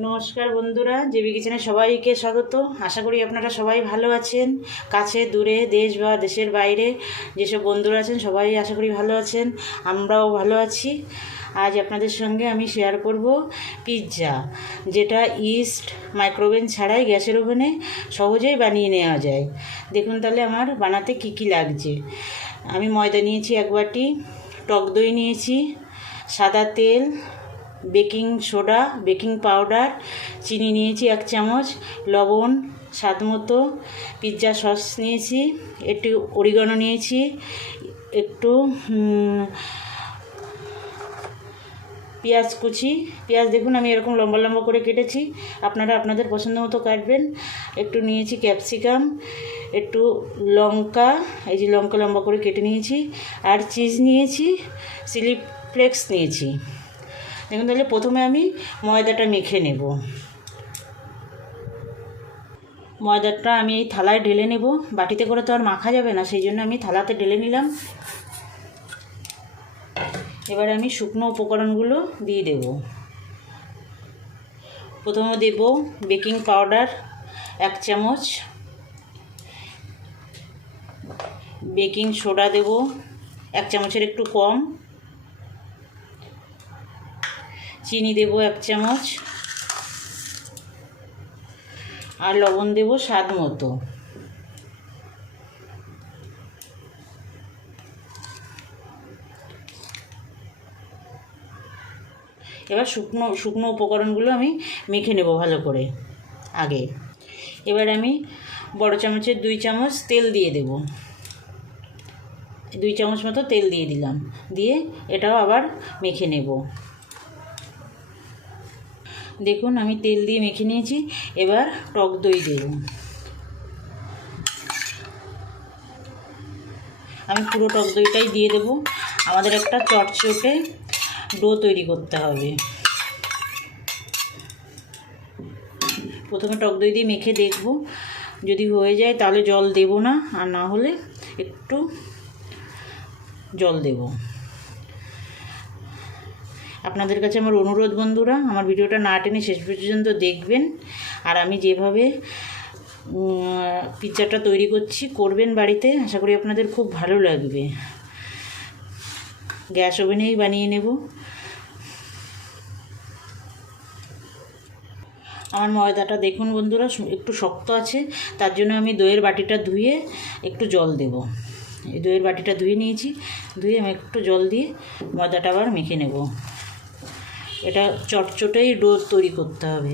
নমস্কার বন্ধুরা, জেবি কিচেনে সবাইকে স্বাগত। আশা করি আপনারা সবাই ভালো আছেন। কাছে দূরে, দেশ বা দেশের বাইরে যেসব বন্ধুরা আছেন সবাই আশা করি ভালো আছেন। আমরাও ভালো আছি। আজ আপনাদের সঙ্গে আমি শেয়ার করব পিৎজা, যেটা ইস্ট মাইক্রোওভেন ছাড়াই গ্যাসের ওভেনে সহজেই বানিয়ে নেওয়া যায়। দেখুন তাহলে আমার বানাতে কি কি লাগছে। আমি ময়দা নিয়েছি 1 বাটি, টক দই নিয়েছি, সাদা তেল, বেকিং সোডা, বেকিং পাউডার, চিনি নিয়েছি 1 চামচ, লবণ স্বাদ মতো, পিৎজা সস নিয়েছি, একটু অরিগানো নিয়েছি, একটু পেঁয়াজ কুচি। পেঁয়াজ দেখুন আমি এরকম লম্বা লম্বা করে কেটেছি, আপনারা আপনাদের পছন্দ মতো কাটবেন। একটু নিয়েছি ক্যাপসিকাম, একটু লঙ্কা, এই যে লঙ্কা লম্বা করে কেটে নিয়েছি, আর চিজ নিয়েছি, চিলি ফ্লেক্স নিয়েছি। দেখুন তাহলে প্রথমে আমি ময়দাটা মেখে নেব। ময়দাটা আমি এই থালায় ঢেলে নেব, বাটিতে করে তো আর মাখা যাবে না, সেই জন্য আমি থালাতে ঢেলে নিলাম। এবার আমি শুকনো উপকরণগুলো দিয়ে দেব। প্রথমে দেব বেকিং পাউডার 1 চামচ, বেকিং সোডা দেব 1 চামচের একটু কম, চিনি দেব 1 চামচ, আর লবণ দেব স্বাদ মতো। এবার শুকনো উপকরণগুলো আমি মেখে নেব ভালো করে আগে। এবার আমি বড় চামচের 2 চামচ তেল দিয়ে দেব, 2 চামচ মতো তেল দিয়ে দিলাম, দিয়ে এটাও আবার মেখে নেব। দেখুন আমি তেল দিয়ে মেখে নিয়েছি। এবার টক দই দেব। আমি পুরো টক দইটাই দিয়ে দেব। আমাদের একটা চটচটে ডো তৈরি করতে হবে। প্রথমে টক দই দিয়ে মেখে দেখব, যদি হয়ে যায় তাহলে জল দেব না, আর না হলে একটু জল দেব। আপনাদের কাছে আমার অনুরোধ বন্ধুরা, আমার ভিডিওটা না টেনে শেষ পর্যন্ত দেখবেন, আর আমি যেভাবে পিৎজাটা তৈরি করবেন বাড়িতে। আশা করি আপনাদের খুব ভালো লাগবে। গ্যাস ওভেনেই বানিয়ে নেব। আমার ময়দাটা দেখুন বন্ধুরা একটু শক্ত আছে, তার জন্য আমি দইয়ের বাটিটা ধুয়ে একটু জল দেব। এই দইয়ের বাটিটা ধুয়ে নিয়েছি, ধুয়ে আমি একটু জল দিয়ে ময়দাটা আবার মেখে নেব। এটা চটচটেই ডো তৈরি করতে হবে।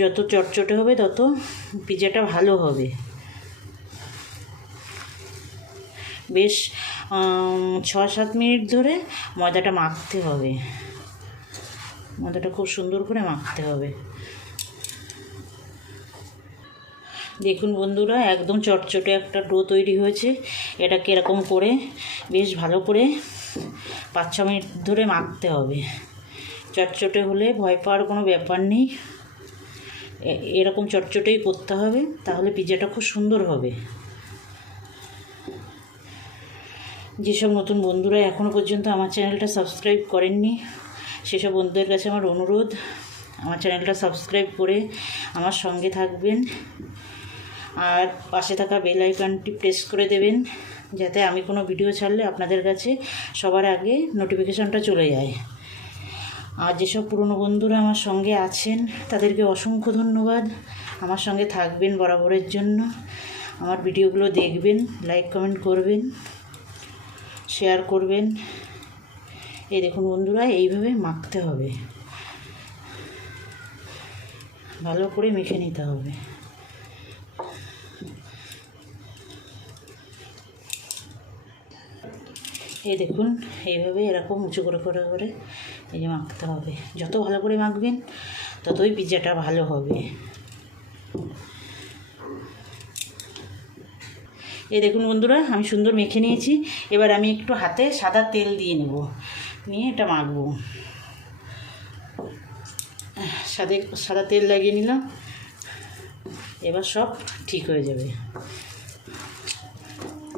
যত চটচটে হবে তত পিৎজাটা ভালো হবে। বেশ 6-7 মিনিট ধরে ময়দাটা মাখতে হবে। ময়দাটা খুব সুন্দর করে মাখতে হবে। দেখুন বন্ধুরা একদম চটচটে একটা ডো তৈরি হয়েছে। এটাকে এরকম করে বেশ ভালো করে 5-6 মিনিট ধরে মাখতে হবে। চটচটে হলে ভয় পাওয়ার কোনো ব্যাপার নেই, এরকম চটচটেই করতে হবে, তাহলে পিৎজাটা খুব সুন্দর হবে। যেসব নতুন বন্ধুরা এখনও পর্যন্ত আমার চ্যানেলটা সাবস্ক্রাইব করেননি, সেসব বন্ধুদের কাছে আমার অনুরোধ, আমার চ্যানেলটা সাবস্ক্রাইব করে আমার সঙ্গে থাকবেন, আর পাশে থাকা বেল আইকনটি প্রেস করে দেবেন, যাতে আমি কোনো ভিডিও ছাড়লে আপনাদের কাছে সবার আগে নোটিফিকেশনটা চলে যায়। আর যেসব পুরনো বন্ধুরা আমার সঙ্গে আছেন তাদেরকে অসংখ্য ধন্যবাদ। আমার সঙ্গে থাকবেন বরাবরের জন্য, আমার ভিডিওগুলো দেখবেন, লাইক কমেন্ট করবেন, শেয়ার করবেন। এই দেখুন বন্ধুরা এইভাবে মাখতে হবে, ভালো করে মেখে নিতে হবে। এই দেখুন এইভাবে এরকম উঁচু করে করে করে এই যে মাখতে হবে। যত ভালো করে মাখবেন ততই পিৎজাটা ভালো হবে। এই দেখুন বন্ধুরা আমি সুন্দর মেখে নিয়েছি। এবার আমি একটু হাতে সাদা তেল দিয়ে নেব, নিয়ে এটা মাখবো। সাদা তেল লাগিয়ে নিলাম। এবার সব ঠিক হয়ে যাবে।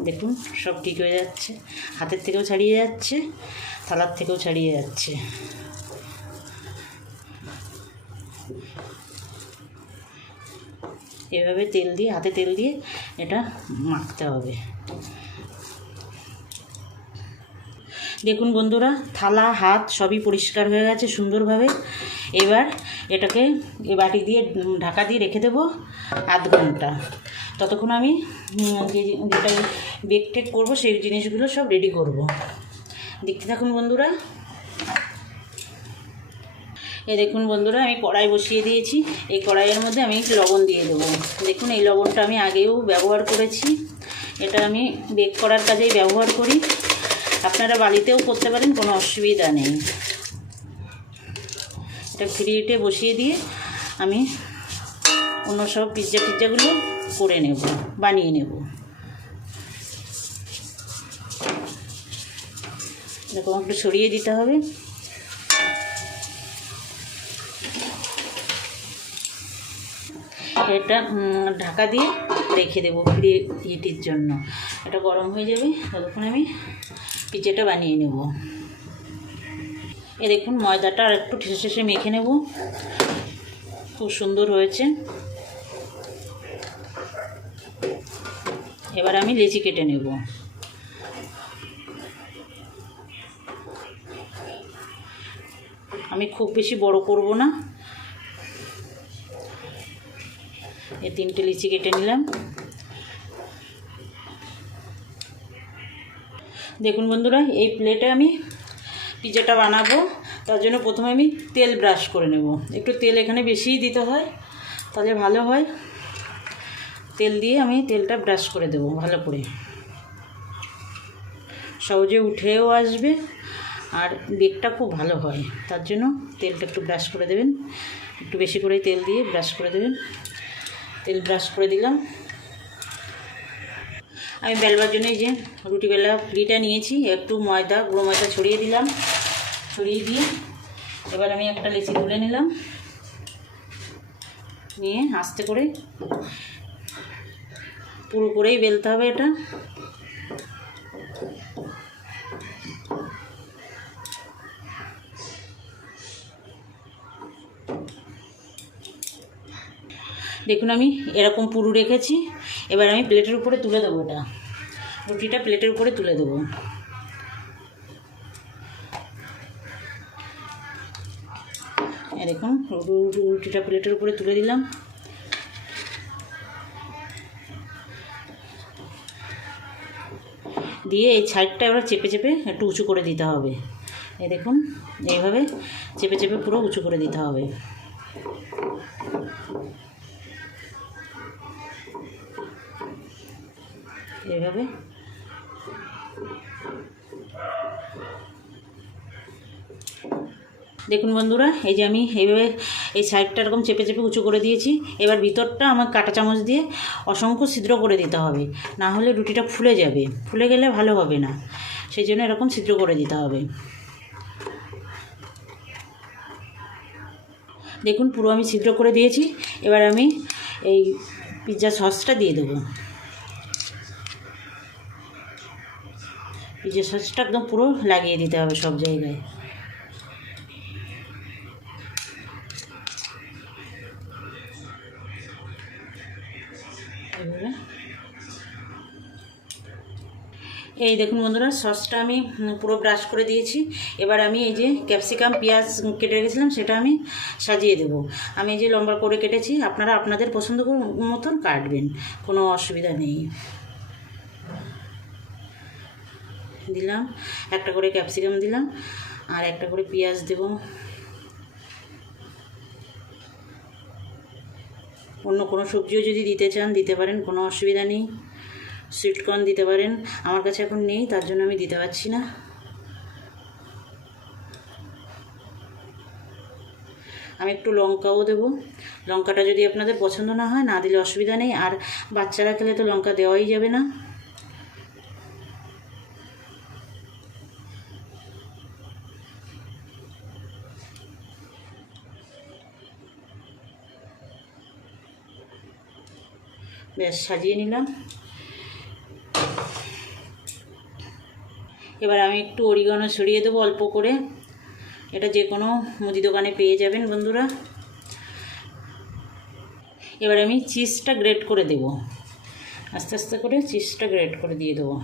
দেখুন সব ঠিক হয়ে যাচ্ছে, হাতের থেকেও ছাড়িয়ে যাচ্ছে, থালার থেকেও ছাড়িয়ে যাচ্ছে। এভাবে তেল দিয়ে, হাতে তেল দিয়ে এটা মাখতে হবে। দেখুন বন্ধুরা, থালা হাত সবই পরিষ্কার হয়ে গেছে সুন্দরভাবে। এবার এটাকে এই বাটি দিয়ে ঢাকা দিয়ে রেখে দেবো আধ ঘন্টা। ততক্ষণ আমি যেটা বেক টেক করবো সেই জিনিসগুলো সব রেডি করব। দেখতে থাকুন বন্ধুরা। দেখুন বন্ধুরা, আমি কড়াই বসিয়ে দিয়েছি। এই কড়াইয়ের মধ্যে আমি লবণ দিয়ে দেবো। দেখুন এই লবণটা আমি আগেও ব্যবহার করেছি, এটা আমি বেক করার কাজেই ব্যবহার করি। আপনারা বাড়িতেও করতে পারেন, কোনো অসুবিধা নেই। এটা ফ্রিজে বসিয়ে দিয়ে আমি অন্য সব পিৎজাগুলো করে নেব, বানিয়ে নেব। এরকম একটু ছড়িয়ে দিতে হবে। এটা ঢাকা দিয়ে রেখে দেবো ফ্রি হিটের জন্য। এটা গরম হয়ে যাবে, ততক্ষণ আমি পিৎজাটা বানিয়ে নেব। দেখুন ময়দাটা আর একটু ঠেসে ঠেসে মেখে নেব। খুব সুন্দর হয়েছে। এবার আমি লেচি কেটে নেব। আমি খুব বেশি বড় করব না। এই 3টে লিচি কেটে নিলাম। দেখুন বন্ধুরা, এই প্লেটে আমি পিৎজাটা বানাবো। তার জন্য প্রথমে আমি তেল ব্রাশ করে নেব। একটু তেল এখানে বেশিই দিতে হয়, তাহলে ভালো হয়। তেল দিয়ে আমি তেলটা ব্রাশ করে দেব ভালো করে, সহজে উঠেও আসবে আর বেকটা খুব ভালো হয়। তার জন্য তেলটা একটু ব্রাশ করে দেবেন, একটু বেশি করে তেল দিয়ে ব্রাশ করে দেবেন। তেল ব্রাশ করে দিলাম। আমি বেলবার জন্য এই যে রুটি বেলা ফ্রিটা নিয়েছি, একটু ময়দা, গুঁড়ো ময়দা ছড়িয়ে দিলাম। ছড়িয়ে দিয়ে এবার আমি একটা লেচি তুলে নিলাম, নিয়ে আস্তে করে পুরো করেই বেলতে হবে এটা। দেখুন আমি এরকম পুরু রেখেছি। এবার আমি প্লেটের উপরে তুলে দেবো। এটা রুটিটা প্লেটের উপরে তুলে দেবো। দেখুন রুটিটা প্লেটের উপরে তুলে দিলাম। দিয়ে এই সাইডটা এবার চেপে চেপে একটু উঁচু করে দিতে হবে। এই দেখুন এইভাবে চেপে চেপে পুরো উঁচু করে দিতে হবে। এইভাবে দেখুন বন্ধুরা, এই যে আমি এইভাবে এই সাইডটা এরকম চেপে চেপে উঁচু করে দিয়েছি। এবার ভিতরটা আমার কাঁটা চামচ দিয়ে অসংখ্য ছিদ্র করে দিতে হবে, না হলে রুটিটা ফুলে যাবে। ফুলে গেলে ভালো হবে না, সেই জন্য এরকম ছিদ্র করে দিতে হবে। দেখুন পুরো আমি ছিদ্র করে দিয়েছি। এবার আমি এই পিৎজা সসটা দিয়ে দেবো। পিৎজা সসটা একদম পুরো লাগিয়ে দিতে হবে সব জায়গায়। এই দেখুন বন্ধুরা, সসটা আমি পুরো ব্রাশ করে দিয়েছি। এবার আমি এই যে ক্যাপসিকাম পেঁয়াজ কেটে রেখেছিলাম সেটা আমি সাজিয়ে দেব। আমি এই যে লম্বা করে কেটেছি, আপনারা আপনাদের পছন্দ মতন কাটবেন, কোনো অসুবিধা নেই। দিলাম একটা করে ক্যাপসিকাম দিলাম, আর একটা করে পেঁয়াজ দেব। অন্য কোনো সবজিও যদি দিতে চান দিতে পারেন, কোনো অসুবিধা নেই। সুইট কর্ন দিতে পারেন, আমার কাছে এখন নেই তার জন্য আমি দিতে পারছি না। আমি একটু লঙ্কাও দেব। লঙ্কাটা যদি আপনাদের পছন্দ না হয় না দিলে অসুবিধা নেই, আর বাচ্চারা খেলে তো লঙ্কা দেওয়াই যাবে না। ব্যাস সাজিয়ে নিলাম। এবার আমি একটু অরিগানো ছড়িয়ে দেবো অল্প করে। এটা যে কোনো মুদি দোকানে পেয়ে যাবেন বন্ধুরা। এবার আমি চিজটা গ্রেট করে দেব, আস্তে আস্তে করে চিজটা গ্রেট করে দিয়ে দেবো।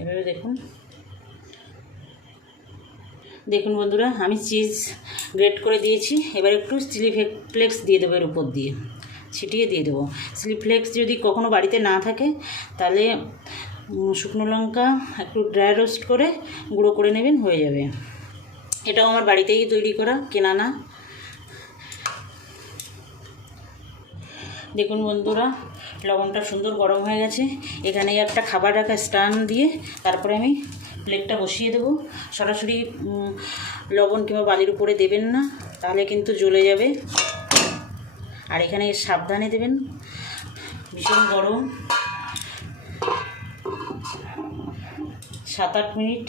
এভাবে দেখুন দেখুন বন্ধুরা, আমি চিজ গ্রেট করে দিয়েছি। এবার একটু চিলি ফ্লেক্স দিয়ে দেবো, এর উপর দিয়ে ছিটিয়ে দিয়ে দেবো। চিলি ফ্লেক্স যদি কখনো বাড়িতে না থাকে তাহলে শুকনো লঙ্কা একটু ড্রাই রোস্ট করে গুঁড়ো করে নেবেন, হয়ে যাবে। এটাও আমার বাড়িতেই তৈরি করা, কেনা না। দেখুন বন্ধুরা, লবণটা সুন্দর গরম হয়ে গেছে। এখানে একটা খাবার রাখা স্ট্যান্ড দিয়ে তারপরে আমি প্লেটটা বসিয়ে দেবো। সরাসরি লবণ কিংবা বালির উপরে দেবেন না, তাহলে কিন্তু জ্বলে যাবে। আর এখানে সাবধানে দেবেন, ভীষণ গরম। 7-8 মিনিট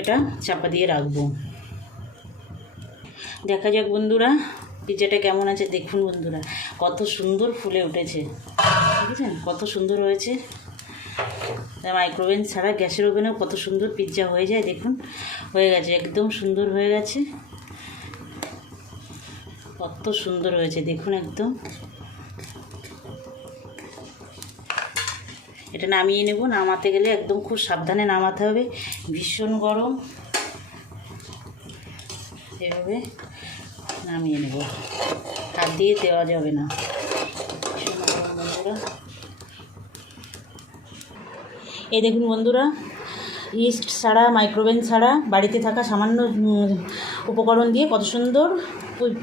এটা চাপা দিয়ে রাখবো। দেখা যাক বন্ধুরা পিৎজাটা কেমন আছে। দেখুন বন্ধুরা, কত সুন্দর ফুলে উঠেছে, বুঝেছেন কত সুন্দর হয়েছে। মাইক্রোওভেন ছাড়া গ্যাসের ওভেনেও কত সুন্দর পিৎজা হয়ে যায়। দেখুন হয়ে গেছে, একদম সুন্দর হয়ে গেছে, কত সুন্দর হয়েছে দেখুন একদম। এটা নামিয়ে নেব। নামাতে গেলে একদম খুব সাবধানে নামাতে হবে, ভীষণ গরম। এভাবে নামিয়ে নেব, হাত দিয়ে দেওয়া যাবে না, ভীষণ গরম বন্ধুরা। এই দেখুন বন্ধুরা, ইস্ট ছাড়া, মাইক্রোওভেন ছাড়া, বাড়িতে থাকা সামান্য উপকরণ দিয়ে কত সুন্দর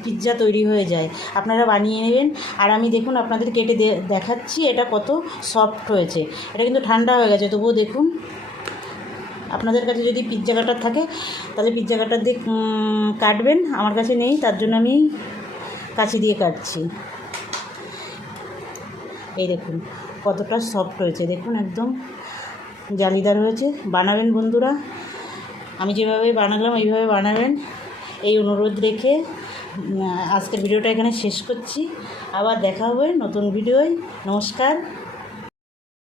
পিৎজা তৈরি হয়ে যায়। আপনারা বানিয়ে নেবেন। আর আমি দেখুন আপনাদের কেটে দেখাচ্ছি এটা কত সফট হয়েছে। এটা কিন্তু ঠান্ডা হয়ে গেছে, তবুও দেখুন। আপনাদের কাছে যদি পিৎজা কাটার থাকে তাহলে পিৎজা কাটার দিয়ে কাটবেন, আমার কাছে নেই, তার জন্য আমি কাঁচি দিয়ে কাটছি। এই দেখুন কতটা সফট হয়েছে, দেখুন একদম জালিদার হয়েছে। বানাবেন বন্ধুরা, আমি যেভাবে বানালাম এইভাবে বানাবেন, এই অনুরোধ রেখে আজকের ভিডিওটা এখানে শেষ করছি। আবার দেখা হবে নতুন ভিডিওয়। নমস্কার।